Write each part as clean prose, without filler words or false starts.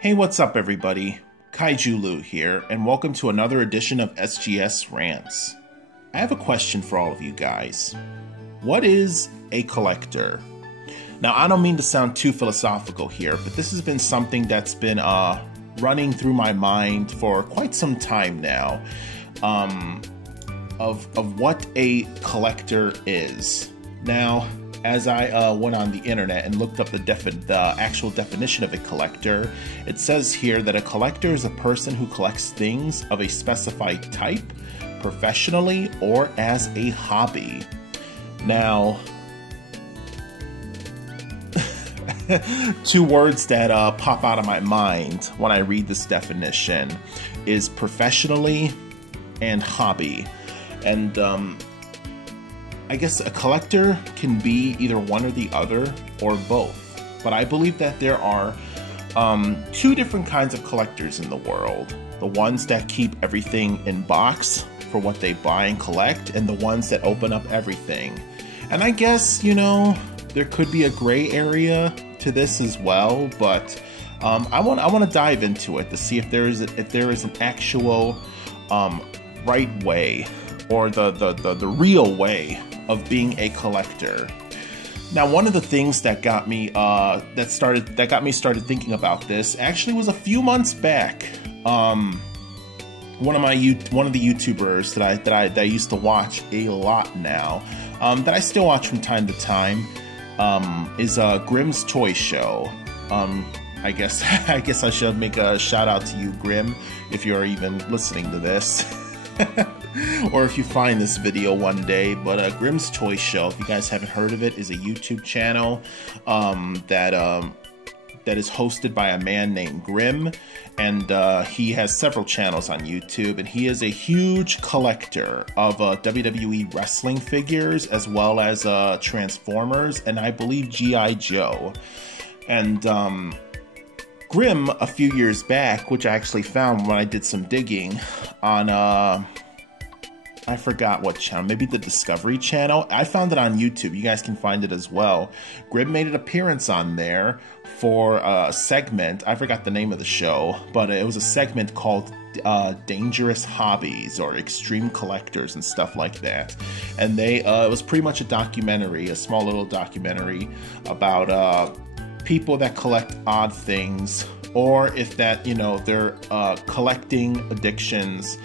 Hey, what's up everybody? KaijuLou here, and welcome to another edition of SGS Rants. I have a question for all of you guys. What is a collector? Now, I don't mean to sound too philosophical here, but this has been something that's been running through my mind for quite some time now, of what a collector is. Now, as I went on the internet and looked up the actual definition of a collector, it says here that a collector is a person who collects things of a specified type, professionally or as a hobby. Now, two words that pop out of my mind when I read this definition is professionally and hobby. And I guess a collector can be either one or the other or both. But I believe that there are two different kinds of collectors in the world. The ones that keep everything in box for what they buy and collect, and the ones that open up everything. And I guess, you know, there could be a gray area to this as well, but I want to dive into it to see if there is an actual right way, or the real way of being a collector. Now, one of the things that got me started thinking about this actually was a few months back. One of the YouTubers that I used to watch a lot now, that I still watch from time to time, is Grimm's Toy Show. I guess I should make a shout out to you, Grimm, if you're even listening to this. Or if you find this video one day. But Grimm's Toy Show, if you guys haven't heard of it, is a YouTube channel that is hosted by a man named Grimm, and he has several channels on YouTube, and he is a huge collector of WWE wrestling figures, as well as Transformers, and I believe G.I. Joe. And Grimm, a few years back, which I actually found when I did some digging on I forgot what channel, maybe the Discovery Channel. I found it on YouTube. You guys can find it as well. Grimm made an appearance on there for a segment. I forgot the name of the show, but it was a segment called Dangerous Hobbies or Extreme Collectors and stuff like that. And it was pretty much a documentary, a small little documentary about people that collect odd things, or if that, you know, their collecting addictions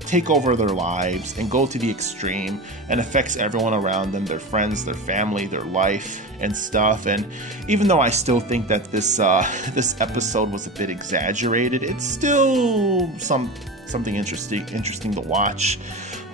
take over their lives and go to the extreme and affects everyone around them, their friends, their family, their life and stuff. And even though I still think that this episode was a bit exaggerated, it's still something interesting to watch.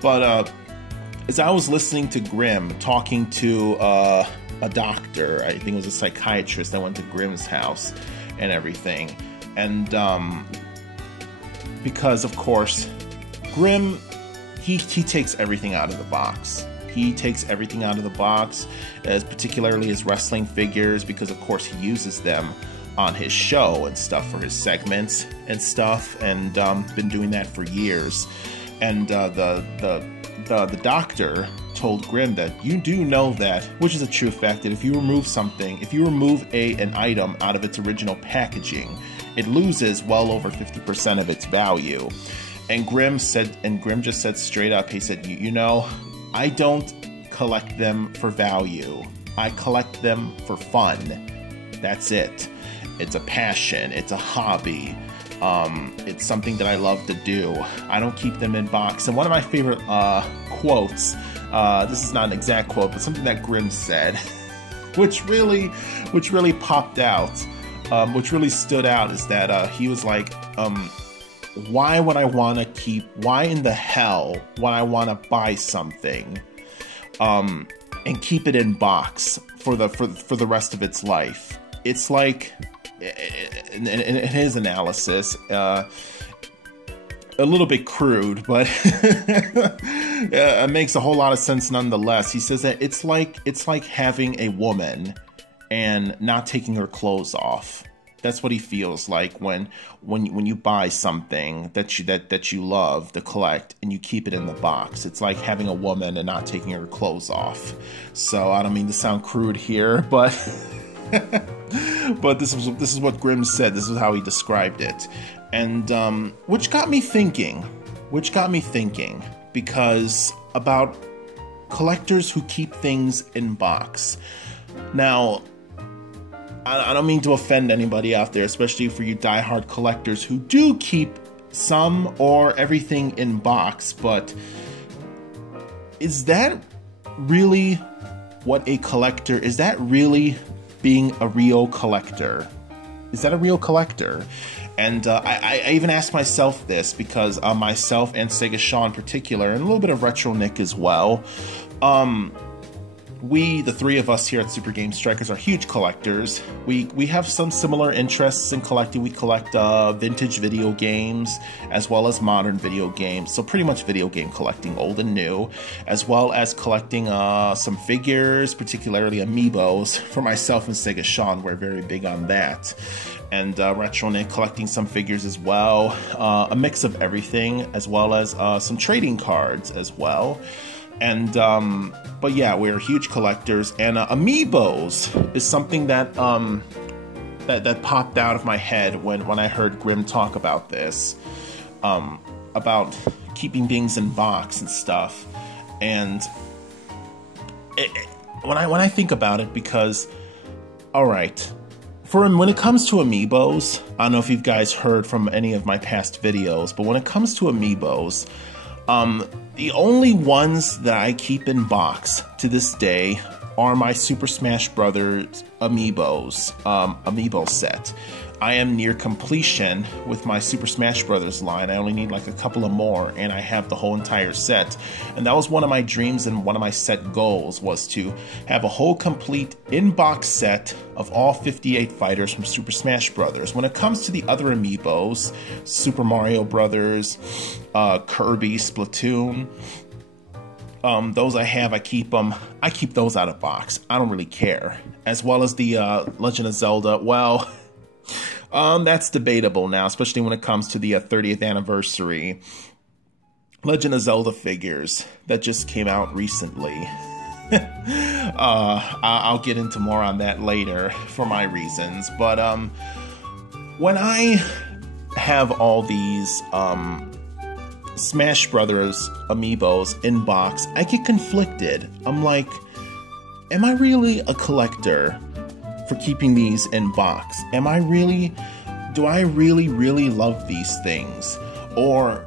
But as I was listening to Grimm talking to a doctor, I think it was a psychiatrist that went to Grimm's house and everything, and because of course Grimm, he takes everything out of the box. He takes everything out of the box, particularly his wrestling figures, because of course he uses them on his show and stuff for his segments and stuff, and been doing that for years. And the doctor told Grimm that you do know that, which is a true fact, that if you remove something, if you remove an item out of its original packaging, it loses well over 50% of its value. And Grimm just said straight up, he said, you know, I don't collect them for value. I collect them for fun. That's it. It's a passion. It's a hobby. It's something that I love to do. I don't keep them in box. And one of my favorite quotes, this is not an exact quote, but something that Grimm said, which really popped out, which really stood out, is that he was like, why in the hell would I want to buy something and keep it in box for the rest of its life? It's like, in his analysis, a little bit crude, but it makes a whole lot of sense nonetheless. He says that it's like having a woman and not taking her clothes off. That's what he feels like when you buy something that you love to collect and you keep it in the box. It's like having a woman and not taking her clothes off. So I don't mean to sound crude here, but But this is what Grimm said. This is how he described it, and which got me thinking. Because about collectors who keep things in box. Now, I don't mean to offend anybody out there, especially for you diehard collectors who do keep some or everything in box, but is that really what a collector, is that really being a real collector? Is that a real collector? And I even asked myself this because myself and Sega Shaw in particular, and a little bit of Retro Nick as well, we, the three of us here at Super Game Strikers, are huge collectors. We have some similar interests in collecting. We collect vintage video games as well as modern video games. So pretty much video game collecting, old and new, as well as collecting some figures, particularly amiibos. For myself and Sega Sean, we're very big on that. And Retro Nick collecting some figures as well. A mix of everything, as well as some trading cards as well. And but yeah, we're huge collectors, and amiibos is something that that popped out of my head when I heard Grimm talk about this, about keeping things in box and stuff. And when I think about it, because all right, when it comes to amiibos, I don't know if you guys heard from any of my past videos, but when it comes to amiibos, the only ones that I keep in box to this day are my Super Smash Bros. Amiibos, amiibo set. I am near completion with my Super Smash Bros. Line. I only need like a couple of more, and I have the whole entire set. And that was one of my dreams and one of my set goals, was to have a whole complete in-box set of all 58 fighters from Super Smash Bros. When it comes to the other amiibos, Super Mario Brothers, Kirby, Splatoon, those I keep them. I keep those out of box. I don't really care. As well as the Legend of Zelda. Well, that's debatable now, especially when it comes to the 30th anniversary Legend of Zelda figures that just came out recently. I'll get into more on that later for my reasons. But when I have all these Smash Brothers amiibos in box, I get conflicted. I'm like, am I really a collector for keeping these in box? Do I really love these things? Or,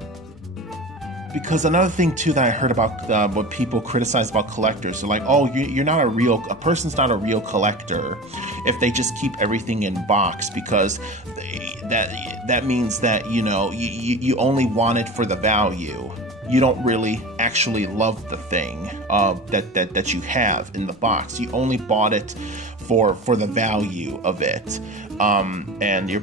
because another thing too that I heard about what people criticize about collectors, they're like, oh, a person's not a real collector if they just keep everything in box, because that means that, you know, you only want it for the value. You don't really actually love the thing that you have in the box. You only bought it for the value of it, and you're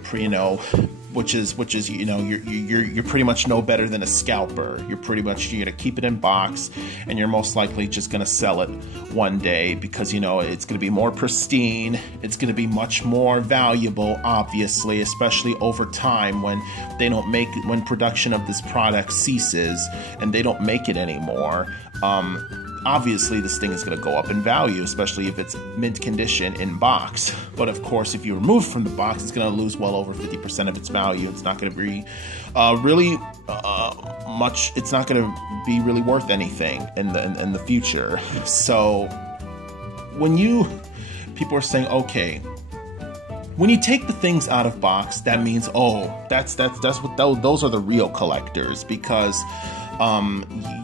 which is you're pretty much no better than a scalper. You're gonna keep it in box, and you're most likely just gonna sell it one day because it's gonna be more pristine. It's gonna be much more valuable, obviously, especially over time when production of this product ceases and they don't make it anymore. Obviously, this thing is going to go up in value, especially if it's mint condition in box. But of course, if you remove it from the box, it's going to lose well over 50% of its value. It's not going to be really much. It's not going to be really worth anything in the future. So when people are saying, okay, when you take the things out of box, that means, oh, that's what those are the real collectors, because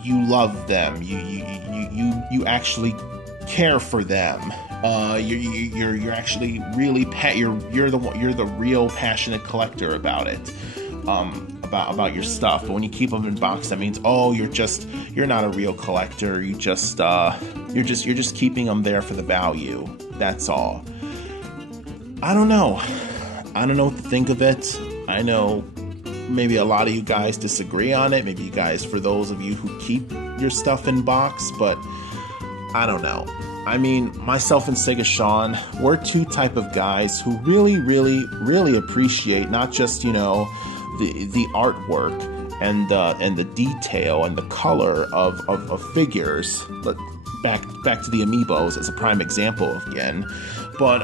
you love them. You actually care for them. You're actually really you're the real passionate collector about it, about your stuff. But when you keep them in box, that means, oh, you're not a real collector. You're just keeping them there for the value. That's all. I don't know what to think of it. I know maybe a lot of you guys disagree on it. Maybe you guys, for those of you who keep your stuff in box, but I don't know. I mean, myself and Sega Sean, we're two type of guys who really appreciate not just, the artwork and the detail and the color of figures, but back to the amiibos as a prime example again. But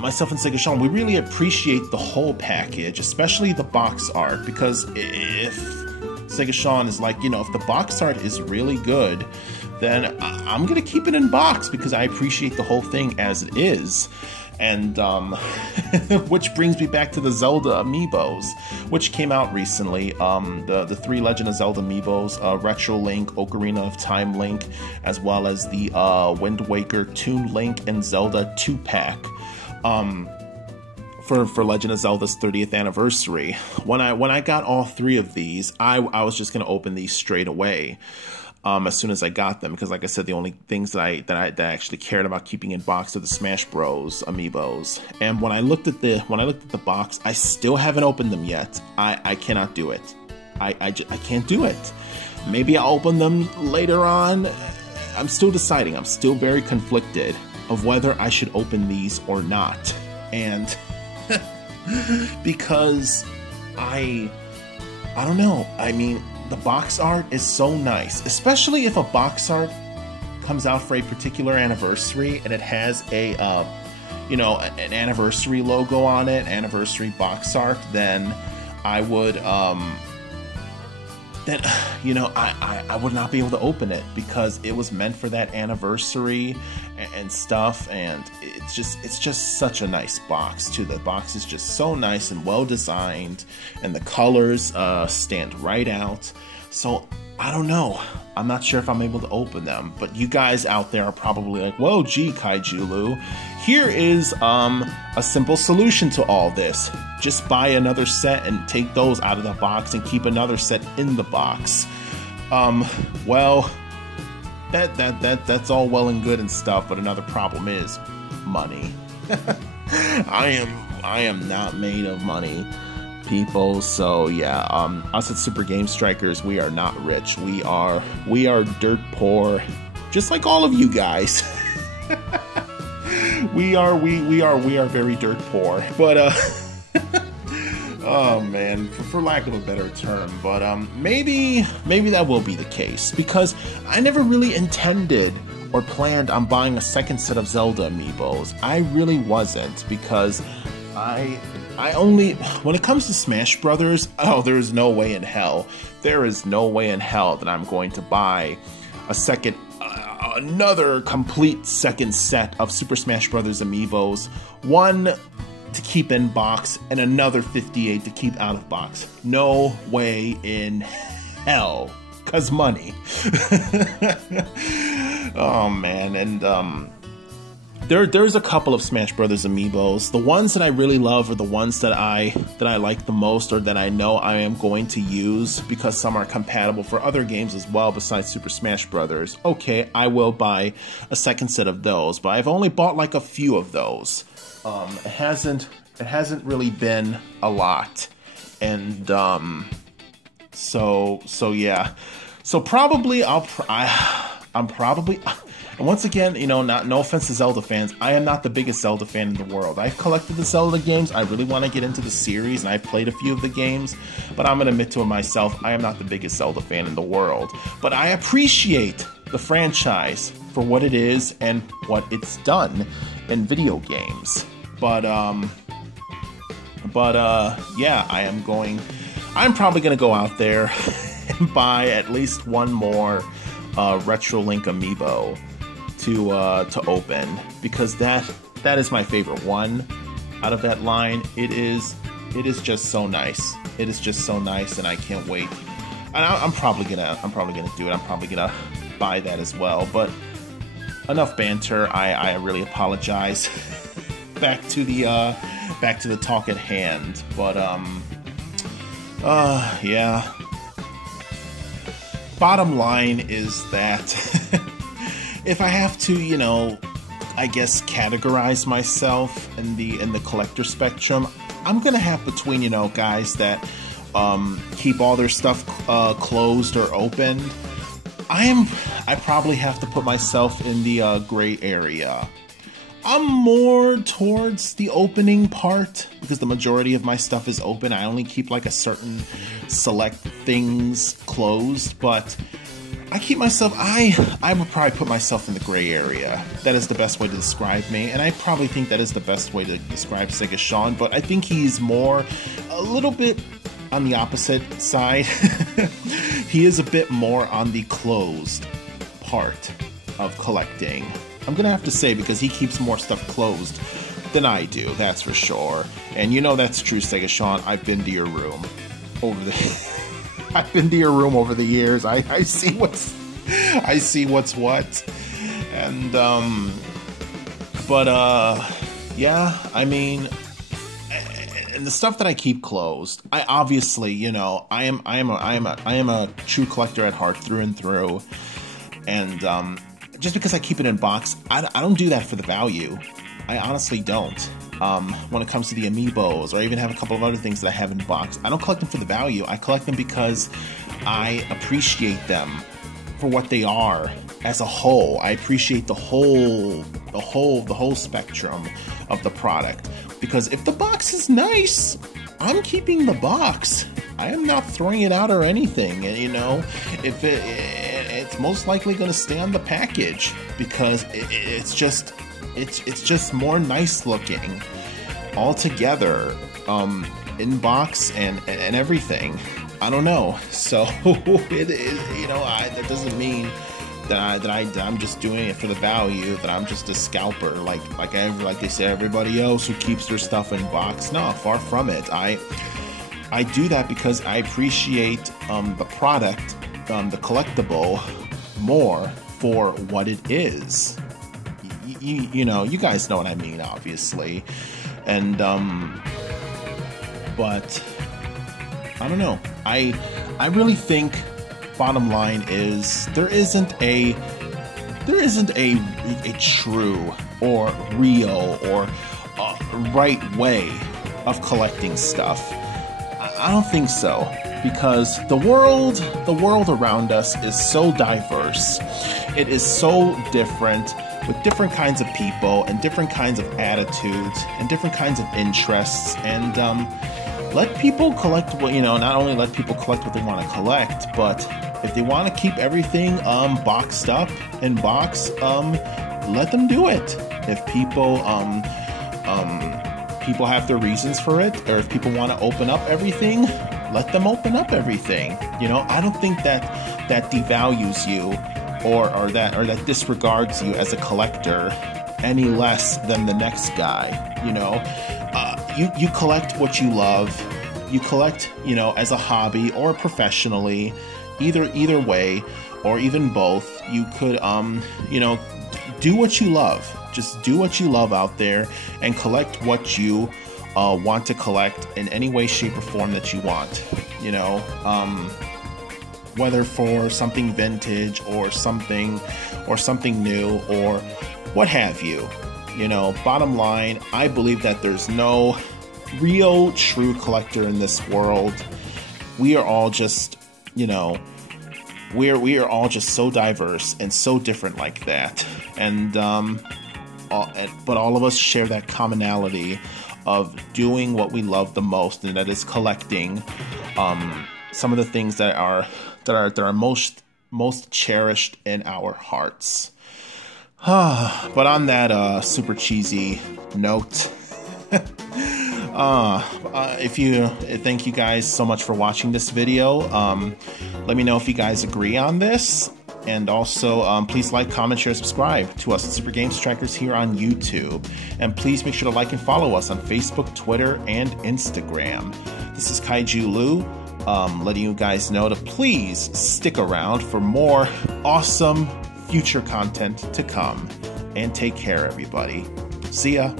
myself and Sega Sean, we really appreciate the whole package, especially the box art, because if Sega Sean is like, you know, if the box art is really good, then I'm gonna keep it in box because I appreciate the whole thing as it is. And which brings me back to the Zelda amiibos, which came out recently. The 3 Legend of Zelda amiibos, Retro Link, Ocarina of Time Link, as well as the Wind Waker, Toon Link, and Zelda 2-pack. For Legend of Zelda's 30th anniversary. When I got all 3 of these, I was just gonna open these straight away. As soon as I got them, because like I said, the only things that I actually cared about keeping in box are the Smash Bros. Amiibos. And when I looked at the box, I still haven't opened them yet. I cannot do it. I can't do it. Maybe I'll open them later on. I'm still deciding. I'm still very conflicted of whether I should open these or not. And because I don't know. I mean, the box art is so nice, especially if a box art comes out for a particular anniversary and it has a, you know, an anniversary logo on it, anniversary box art. Then I would, then you know, I would not be able to open it because it was meant for that anniversary and stuff. And it's just such a nice box too. The box is just so nice and well designed, and the colors stand right out. So I don't know. I'm not sure if I'm able to open them, but you guys out there are probably like, whoa, gee, KaijuLou, here is a simple solution to all this. Just buy another set and take those out of the box and keep another set in the box. Well, that's all well and good and stuff, but another problem is money. I am not made of money, people. So yeah, us at Super Game Strikers, we are not rich. We are dirt poor, just like all of you guys. we are very dirt poor. But oh man, for lack of a better term, but maybe that will be the case, because I never really intended or planned on buying a second set of Zelda amiibos. I really wasn't, because I only, when it comes to Smash Brothers, oh, there is no way in hell. There is no way in hell that I'm going to buy a second, another complete second set of Super Smash Brothers amiibos. One to keep in box and another 58 to keep out of box. No way in hell. 'Cause money. Oh man, and there's a couple of Smash Brothers amiibos. The ones that I really love are the ones that I like the most, or that I know I am going to use, because some are compatible for other games as well besides Super Smash Brothers. Okay, I will buy a second set of those, but I've only bought like a few of those. It hasn't really been a lot, and so yeah. So probably I'm probably, and once again, you know, no offense to Zelda fans, I am not the biggest Zelda fan in the world. I've collected the Zelda games. I really want to get into the series, and I've played a few of the games, but I'm gonna admit to it myself, I am not the biggest Zelda fan in the world. But I appreciate the franchise for what it is and what it's done in video games. But yeah, I'm probably gonna go out there and buy at least one more Retro Link amiibo to open, because that is my favorite one out of that line. It is just so nice. It is just so nice, and I can't wait. And I'm probably gonna do it. I'm probably gonna buy that as well. But enough banter. I really apologize. back to the talk at hand. But yeah. Bottom line is that if I have to, you know, I guess categorize myself in the collector spectrum, I'm gonna have between, you know, guys that keep all their stuff closed or opened. I probably have to put myself in the gray area. I'm more towards the opening part, because the majority of my stuff is open. I only keep like a certain select things closed, but I keep myself, I would probably put myself in the gray area. That is the best way to describe me, and I probably think that is the best way to describe Sega Sean, but I think he's more, a little bit on the opposite side. He is a bit more on the closed part of collecting. I'm gonna have to say, because he keeps more stuff closed than I do, that's for sure. And you know that's true, Sega Sean. I've been to your room over the I've been to your room over the years. I see what's what. And yeah, I mean, and the stuff that I keep closed, I obviously, you know, I am a true collector at heart through and through. And just because I keep it in box, I don't do that for the value. I honestly don't. When it comes to the amiibos, or I even have a couple of other things that I have in box, I don't collect them for the value. I collect them because I appreciate them for what they are as a whole. I appreciate the whole spectrum of the product. Because if the box is nice, I'm keeping the box. I am not throwing it out or anything. And you know, if it's most likely going to stay on the package, because it's just more nice looking altogether, in box and everything. I don't know. So it is, you know, that doesn't mean that I'm just doing it for the value, that I'm just a scalper like they say everybody else who keeps their stuff in box. No, far from it. I do that because I appreciate the product, the collectible, more for what it is. You know, you guys know what I mean, obviously. And but I don't know. I really think bottom line is there isn't a true or real or right way of collecting stuff. I don't think so, because the world around us is so diverse. It is so different, with different kinds of people and different kinds of attitudes and different kinds of interests. And let people collect what, you know, not only let people collect what they want to collect, but if they want to keep everything boxed up in box, let them do it. If people people have their reasons for it, or if people want to open up everything, let them open up everything. You know, I don't think that devalues you or that disregards you as a collector any less than the next guy. You know, you collect what you love. You collect, you know, as a hobby or professionally, either way, or even both. You could, you know, do what you love. Just do what you love out there and collect what you want to collect in any way, shape, or form that you want. You know, whether for something vintage or something new or what have you. You know, bottom line, I believe that there's no real true collector in this world. We are all just, you know, we are all just so diverse and so different like that. And but all of us share that commonality of doing what we love the most, and that is collecting some of the things that are most cherished in our hearts. But on that super cheesy note, thank you guys so much for watching this video. Let me know if you guys agree on this. And also, please like, comment, share, subscribe to us at Super Games Trackers here on YouTube. And please make sure to like and follow us on Facebook, Twitter, and Instagram. This is KaijuLou, letting you guys know to please stick around for more awesome future content to come. And take care, everybody. See ya.